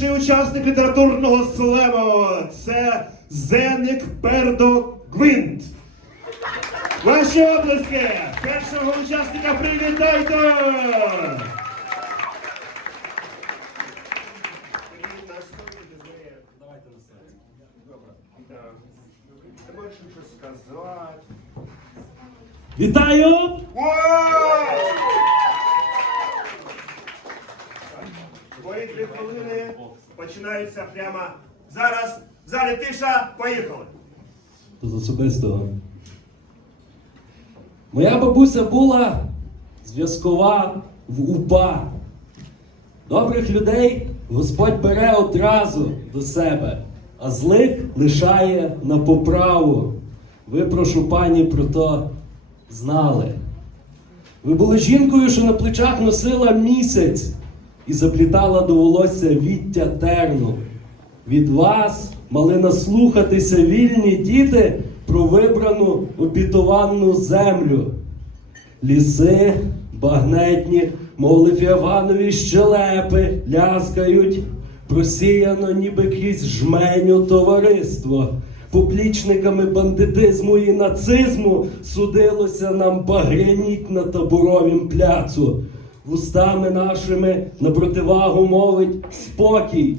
Перший учасник літературного слему це Зеник Пердо Гвинт. Ваші обласки! Першого учасника привітайте! Вітаю! Дві хвилини починаються прямо зараз. В залі тиша, поїхали. З особистого. Моя бабуся була зв'язкова в УПА. Добрих людей Господь бере одразу до себе, а злих лишає на поправу. Ви, прошу пані, про то знали. Ви були жінкою, що на плечах носила місяць і заплітала до волосся віття терну. Від вас мали наслухатися вільні діти про вибрану обітовану землю. Ліси багнетні, мов лифіаванові щелепи, ляскають, просіяно ніби крізь жменю товариство. Поплічниками бандитизму і нацизму судилося нам багряніть на таборовім пляцу. Вустами нашими на противагу мовить спокій.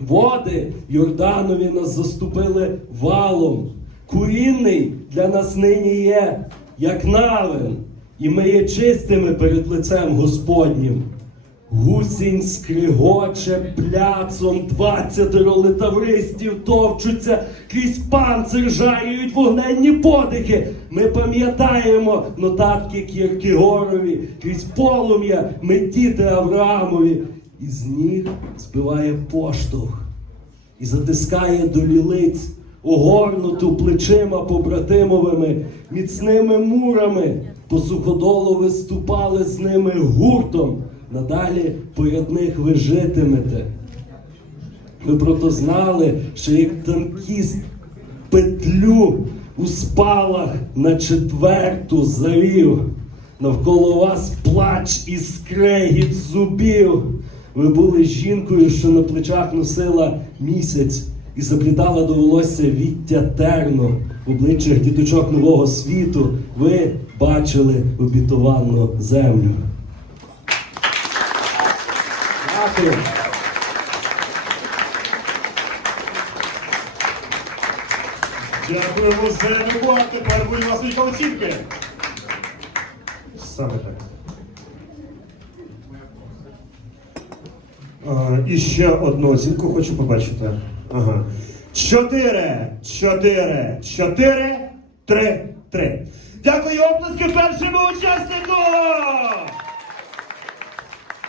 Води Йорданові нас заступили валом. Курінний для нас нині є, як навин, і ми є чистими перед лицем Господнім. Гусінь скригоче пляцом, двадцятеро литавристів товчуться, крізь панцир жарюють вогненні подихи. Ми пам'ятаємо нотатки Кіркігорові, крізь полум'я ми діти Авраамові. І з ніг збиває поштовх і затискає до лілиць, огорнуту плечима побратимовими, міцними мурами, по суходолу виступали з ними гуртом. Надалі поряд них ви житимете. Ми прото знали, що як танкіст петлю у спалах на четверту завів. Навколо вас плач і скрегіт зубів. Ви були жінкою, що на плечах носила місяць і заплітала до волосся віття терно. В обличчях діточок нового світу ви бачили обітовану землю. Дякую. Дякуємо за любов. Тепер будь ласка оцінки. Саме так. А, і ще одну оцінку хочу побачити. Ага. Чотири, чотири, чотири, три, три. Дякую, оплески першому учаснику!